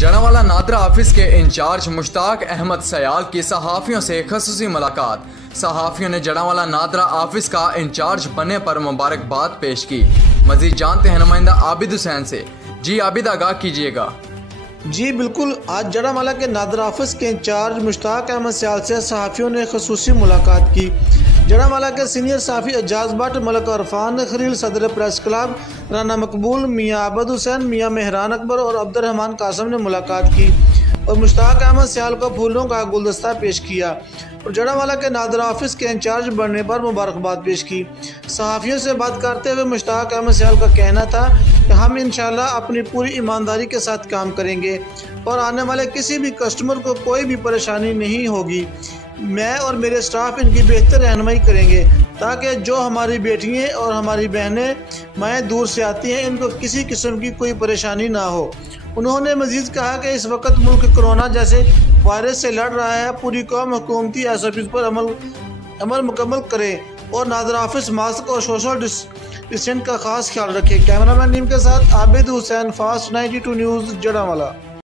Jaranwala NADRA office के in charge Mushtaq Ahmad Sayal की सहाफ़ियों से खसूसी मुलाकात। सहाफ़ियों ने जड़ावाला नादरा ऑफिस का इंचार्ज बनने पर मुबारकबाद पेश की। मजीद जानते हैं नुमाइंदा आबिद हुसैन से। जी आबिद, आगाह कीजिएगा। जी बिल्कुल, आज जड़ावाला के नादरा ऑफिस के इंचार्ज मुश्ताक अहमद सयाल से सहाफ़ियों ने खसूसी मुलाकात की। जड़ावाला के सीनियर सहाफ़ी एजाज भट्ट, मलक अरफान खलील, सदर प्रेस क्लब, राना मकबूल, मियाँ आबिद हुसैन, मियाँ मेहरान अकबर और अब्दुर्रहमान कासम ने मुलाकात की और मुश्ताक अहमद सयाल को फूलों का गुलदस्ता पेश किया और जड़ावाला के नादरा ऑफिस के इंचार्ज बनने पर मुबारकबाद पेश की। सहाफ़ियों से बात करते हुए मुश्ताक अहमद सयाल का कहना था कि हम इंशाअल्लाह अपनी पूरी ईमानदारी के साथ काम करेंगे और आने वाले किसी भी कस्टमर को कोई भी परेशानी नहीं होगी। मैं और मेरे स्टाफ इनकी बेहतर रहनुमाई करेंगे ताकि जो हमारी बेटियाँ और हमारी बहनें माएँ दूर से आती हैं, इनको किसी किस्म की कोई परेशानी ना हो। उन्होंने मजीद कहा कि इस वक्त मुल्क कोरोना जैसे वायरस से लड़ रहा है। पूरी कौम हुकूमती SOPs पर अमल मुकम्मल करे और नादरा ऑफिस मास्क और सोशल डिस्टेंस का खास ख्याल रखे। कैमरामैन नीम के साथ आबिद हुसैन, फास्ट 92 न्यूज़, जड़ावाला।